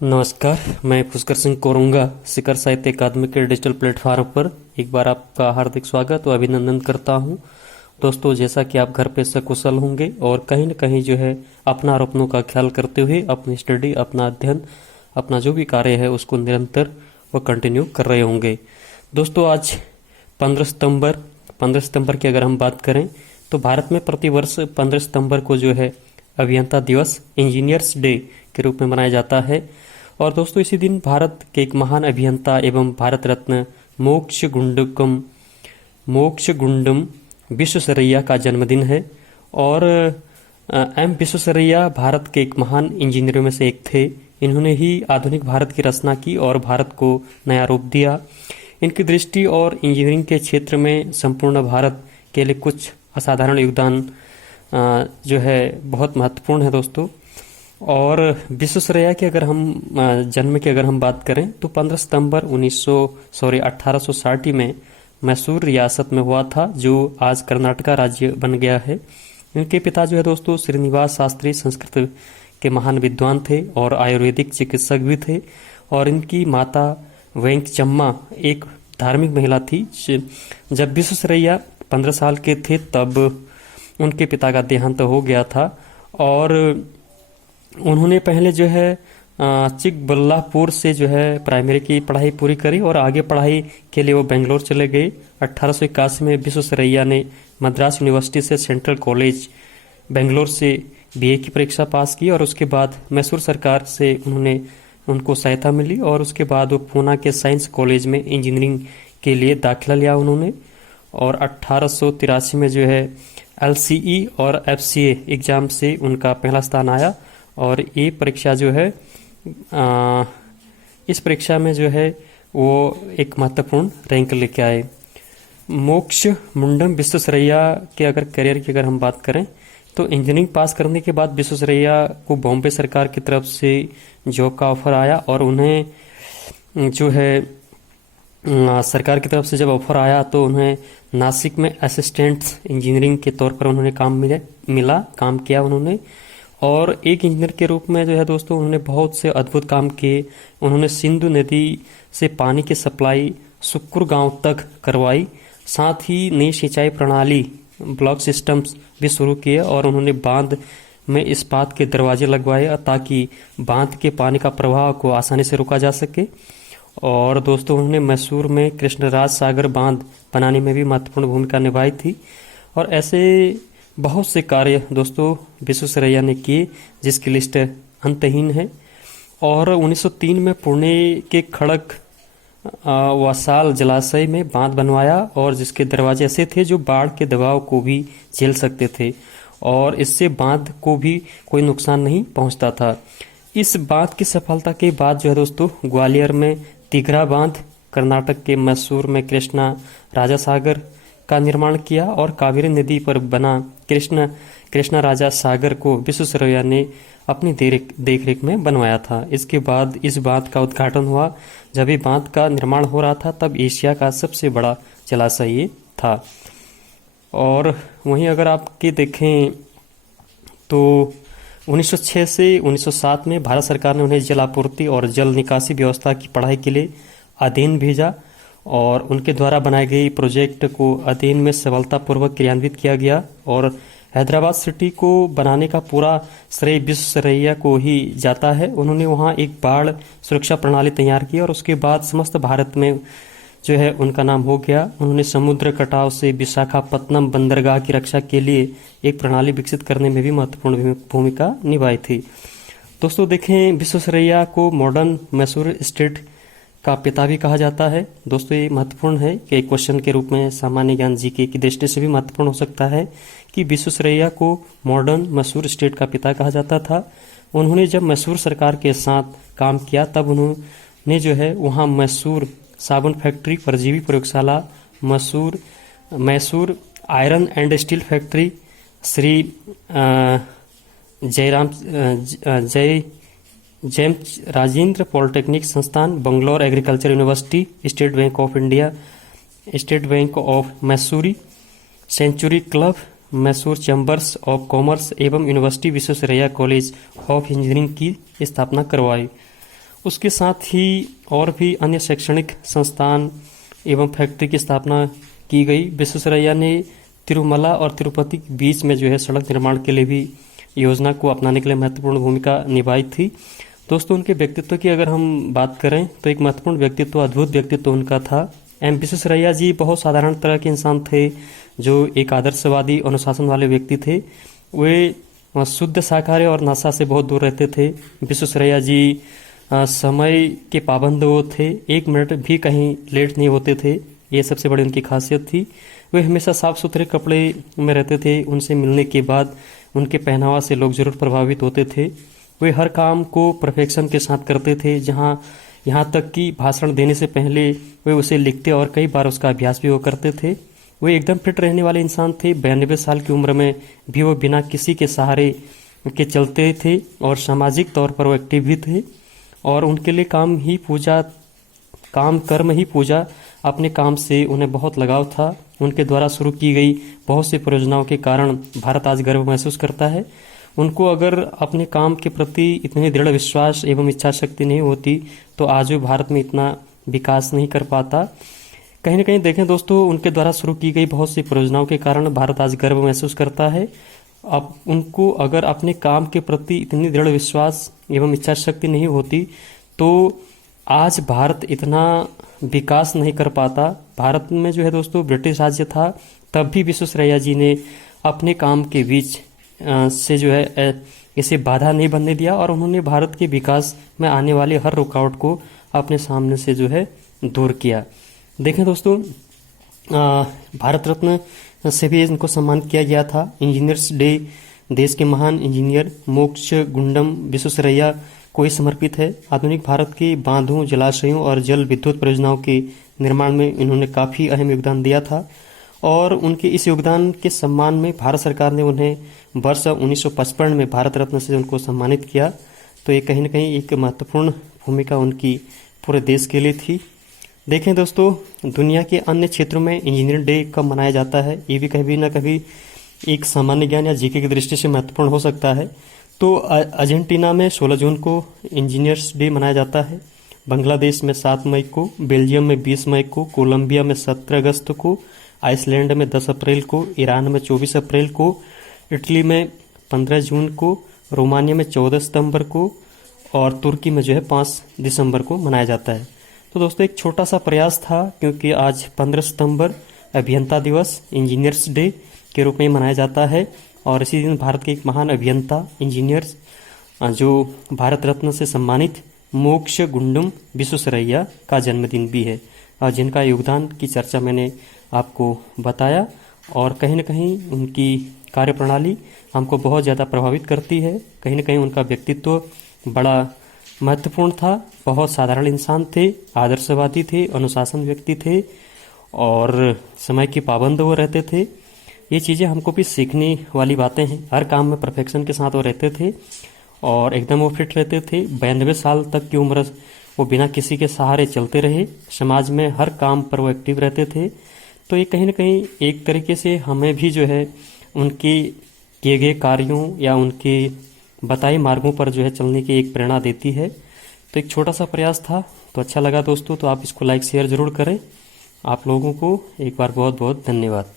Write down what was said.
नमस्कार। मैं पुष्कर सिंह कोरुंगा शिखर साहित्य अकादमी के डिजिटल प्लेटफॉर्म पर एक बार आपका हार्दिक स्वागत और अभिनंदन करता हूं। दोस्तों, जैसा कि आप घर पे सकुशल होंगे और कहीं न कहीं जो है अपना और अपनों का ख्याल करते हुए अपनी स्टडी, अपना अध्ययन, अपना जो भी कार्य है उसको निरंतर व कंटिन्यू कर रहे होंगे। दोस्तों, आज 15 सितंबर की अगर हम बात करें तो भारत में प्रतिवर्ष 15 सितंबर को जो है अभियंता दिवस, इंजीनियर्स डे के रूप में मनाया जाता है। और दोस्तों, इसी दिन भारत के एक महान अभियंता एवं भारत रत्न मोक्षगुंडम विश्वेश्वरैया का जन्मदिन है। और एम विश्वेश्वरैया भारत के एक महान इंजीनियरों में से एक थे। इन्होंने ही आधुनिक भारत की रचना की और भारत को नया रूप दिया। इनकी दृष्टि और इंजीनियरिंग के क्षेत्र में संपूर्ण भारत के लिए कुछ असाधारण योगदान जो है बहुत महत्वपूर्ण है दोस्तों। और विश्वेश्वरैया की अगर हम जन्म की अगर हम बात करें तो 15 सितंबर 1860 में मैसूर रियासत में हुआ था, जो आज कर्नाटका राज्य बन गया है। इनके पिता जो है दोस्तों श्रीनिवास शास्त्री संस्कृत के महान विद्वान थे और आयुर्वेदिक चिकित्सक भी थे। और इनकी माता वेंकचम्मा एक धार्मिक महिला थी। जब विश्वेश्वरैया 15 साल के थे तब उनके पिता का देहांत हो गया था। और उन्होंने पहले जो है चिकबल्लापुर से जो है प्राइमरी की पढ़ाई पूरी करी और आगे पढ़ाई के लिए वो बेंगलोर चले गए। 1881 में विश्वेश्वरैया ने मद्रास यूनिवर्सिटी से सेंट्रल कॉलेज बेंगलोर से बीए की परीक्षा पास की और उसके बाद मैसूर सरकार से उनको सहायता मिली। और उसके बाद वो पूना के साइंस कॉलेज में इंजीनियरिंग के लिए दाखिला लिया उन्होंने। और 1883 में जो है LCE और FCA एग्जाम से उनका पहला स्थान आया। और ये परीक्षा जो है इस परीक्षा में जो है वो एक महत्वपूर्ण रैंक लेके आए। मोक्षगुंडम विश्वेश्वरैया के अगर करियर की अगर हम बात करें तो इंजीनियरिंग पास करने के बाद विश्वेश्वरैया को बॉम्बे सरकार की तरफ से जॉब का ऑफर आया। और उन्हें जो है सरकार की तरफ से जब ऑफर आया तो उन्हें नासिक में असिस्टेंट इंजीनियरिंग के तौर पर उन्होंने काम किया उन्होंने। और एक इंजीनियर के रूप में जो है दोस्तों उन्होंने बहुत से अद्भुत काम किए। उन्होंने सिंधु नदी से पानी की सप्लाई सुक्कुर गांव तक करवाई। साथ ही नई सिंचाई प्रणाली ब्लॉक सिस्टम्स भी शुरू किए। और उन्होंने बांध में इस्पात के दरवाजे लगवाए ताकि बांध के पानी का प्रवाह को आसानी से रोका जा सके। और दोस्तों, उन्होंने मैसूर में कृष्णराज सागर बांध बनाने में भी महत्वपूर्ण भूमिका निभाई थी। और ऐसे बहुत से कार्य दोस्तों विश्वेश्वरैया ने किए जिसकी लिस्ट अंतहीन है। और 1903 में पुणे के खड़क वासाल जलाशय में बांध बनवाया और जिसके दरवाजे ऐसे थे जो बाढ़ के दबाव को भी झेल सकते थे और इससे बांध को भी कोई नुकसान नहीं पहुंचता था। इस बांध की सफलता के बाद जो है दोस्तों ग्वालियर में तिघरा बांध, कर्नाटक के मैसूर में कृष्णा राजा सागर का निर्माण किया और कावेरी नदी पर बना कृष्णा राजा सागर को विश्वेश्वरैया ने अपनी देखरेख में बनवाया था। इसके बाद इस बांध का उद्घाटन हुआ। जब ये बांध का निर्माण हो रहा था तब एशिया का सबसे बड़ा जलाशय ये था। और वहीं अगर आप देखें तो 1906 से 1907 में भारत सरकार ने उन्हें जल आपूर्ति और जल निकासी व्यवस्था की पढ़ाई के लिए अध्ययन भेजा और उनके द्वारा बनाए गए प्रोजेक्ट को अध्ययन में सफलतापूर्वक क्रियान्वित किया गया। और हैदराबाद सिटी को बनाने का पूरा श्रेय विश्वेश्वरैया को ही जाता है। उन्होंने वहाँ एक बाढ़ सुरक्षा प्रणाली तैयार की और उसके बाद समस्त भारत में जो है उनका नाम हो गया। उन्होंने समुद्र कटाव से विशाखापत्तनम बंदरगाह की रक्षा के लिए एक प्रणाली विकसित करने में भी महत्वपूर्ण भूमिका निभाई थी। दोस्तों देखें, विश्वेश्वरैया को मॉडर्न मैसूर स्टेट का पिता भी कहा जाता है। दोस्तों, ये महत्वपूर्ण है कि क्वेश्चन के रूप में सामान्य ज्ञान जीके की दृष्टि से भी महत्वपूर्ण हो सकता है कि विश्वेश्वरैया को मॉडर्न मैसूर स्टेट का पिता कहा जाता था। उन्होंने जब मैसूर सरकार के साथ काम किया तब उन्होंने जो है वहाँ मैसूर साबुन फैक्ट्री, परजीवी प्रयोगशाला, Mysore iron and steel factory, Shri James Rajendra polytechnic संस्थान, Bangalore agriculture university, state bank of India, state bank of Mysore, century club, Mysore chambers of commerce एवं university Visvesvaraya college of engineering की स्थापना करवाई। उसके साथ ही और भी अन्य शैक्षणिक संस्थान एवं फैक्ट्री की स्थापना की गई। विश्वेश्वरैया ने तिरुमला और तिरुपति के बीच में जो है सड़क निर्माण के लिए भी योजना को अपनाने के लिए महत्वपूर्ण भूमिका निभाई थी। दोस्तों, उनके व्यक्तित्व की अगर हम बात करें तो एक महत्वपूर्ण व्यक्तित्व, अद्भुत व्यक्तित्व उनका था। एम विश्वेश्वरैया जी बहुत साधारण तरह के इंसान थे, जो एक आदर्शवादी अनुशासन वाले व्यक्ति थे। वे शुद्ध शाकाहारी और नशा से बहुत दूर रहते थे। विश्वेश्वरैया जी समय के पाबंद वो थे, 1 मिनट भी कहीं लेट नहीं होते थे। ये सबसे बड़ी उनकी खासियत थी। वे हमेशा साफ सुथरे कपड़े में रहते थे। उनसे मिलने के बाद उनके पहनावा से लोग जरूर प्रभावित होते थे। वे हर काम को परफेक्शन के साथ करते थे, यहाँ तक कि भाषण देने से पहले वे उसे लिखते और कई बार उसका अभ्यास भी वो करते थे। वे एकदम फिट रहने वाले इंसान थे। 92 साल की उम्र में भी वो बिना किसी के सहारे के चलते थे और सामाजिक तौर पर वो एक्टिव भी थे। और उनके लिए कर्म ही पूजा, अपने काम से उन्हें बहुत लगाव था। उनके द्वारा शुरू की गई बहुत सी परियोजनाओं के कारण भारत आज गर्व महसूस करता है। उनको अगर अपने काम के प्रति इतनी दृढ़ विश्वास एवं इच्छा शक्ति नहीं होती तो आज भी भारत में इतना विकास नहीं कर पाता। कहीं न कहीं देखें दोस्तों, उनके द्वारा शुरू की गई बहुत सी परियोजनाओं के कारण भारत आज गर्व महसूस करता है। अब उनको अगर अपने काम के प्रति इतनी दृढ़ विश्वास एवं इच्छा शक्ति नहीं होती तो आज भारत इतना विकास नहीं कर पाता। भारत में जो है दोस्तों ब्रिटिश राज्य था, तब भी विश्वेश्वरैया जी ने अपने काम के बीच से जो है इसे बाधा नहीं बनने दिया और उन्होंने भारत के विकास में आने वाले हर रुकावट को अपने सामने से जो है दूर किया। देखें दोस्तों, भारत रत्न से भी इनको सम्मानित किया गया था। इंजीनियर्स डे देश के महान इंजीनियर मोक्ष गुंडम विश्वेश्वरैया को ही समर्पित है। आधुनिक भारत के बांधों, जलाशयों और जल विद्युत परियोजनाओं के निर्माण में इन्होंने काफ़ी अहम योगदान दिया था और उनके इस योगदान के सम्मान में भारत सरकार ने उन्हें वर्ष 1955 में भारत रत्न से उनको सम्मानित किया। तो ये कहीं न कहीं एक महत्वपूर्ण भूमिका उनकी पूरे देश के लिए थी। देखें दोस्तों, दुनिया के अन्य क्षेत्रों में इंजीनियर डे कब मनाया जाता है, ये भी कभी ना कभी एक सामान्य ज्ञान या जीके की दृष्टि से महत्वपूर्ण हो सकता है। तो अर्जेंटीना में 16 जून को इंजीनियर्स डे मनाया जाता है, बांग्लादेश में 7 मई को, बेल्जियम में 20 मई को, कोलंबिया में 17 अगस्त को, आइसलैंड में 10 अप्रैल को, ईरान में 24 अप्रैल को, इटली में 15 जून को, रोमानिया में 14 सितंबर को और तुर्की में जो है 5 दिसंबर को मनाया जाता है। तो दोस्तों, एक छोटा सा प्रयास था क्योंकि आज 15 सितंबर अभियंता दिवस, इंजीनियर्स डे के रूप में मनाया जाता है और इसी दिन भारत के एक महान अभियंता, इंजीनियर्स जो भारत रत्न से सम्मानित मोक्ष गुंडम विश्वेश्वरैया का जन्मदिन भी है और जिनका योगदान की चर्चा मैंने आपको बताया। और कहीं न कहीं उनकी कार्यप्रणाली हमको बहुत ज़्यादा प्रभावित करती है। कहीं न कहीं उनका व्यक्तित्व बड़ा महत्वपूर्ण था। बहुत साधारण इंसान थे, आदर्शवादी थे, अनुशासन व्यक्ति थे और समय के पाबंद वो रहते थे। ये चीज़ें हमको भी सीखने वाली बातें हैं। हर काम में परफेक्शन के साथ वो रहते थे और एकदम वो फिट रहते थे। 92 साल तक की उम्र वो बिना किसी के सहारे चलते रहे। समाज में हर काम पर वो एक्टिव रहते थे। तो ये कहीं न कहीं एक तरीके से हमें भी जो है उनके किए गए कार्यों या उनके बताए मार्गों पर जो है चलने की एक प्रेरणा देती है। तो एक छोटा सा प्रयास था, तो अच्छा लगा दोस्तों। तो आप इसको लाइक शेयर ज़रूर करें। आप लोगों को एक बार बहुत बहुत धन्यवाद।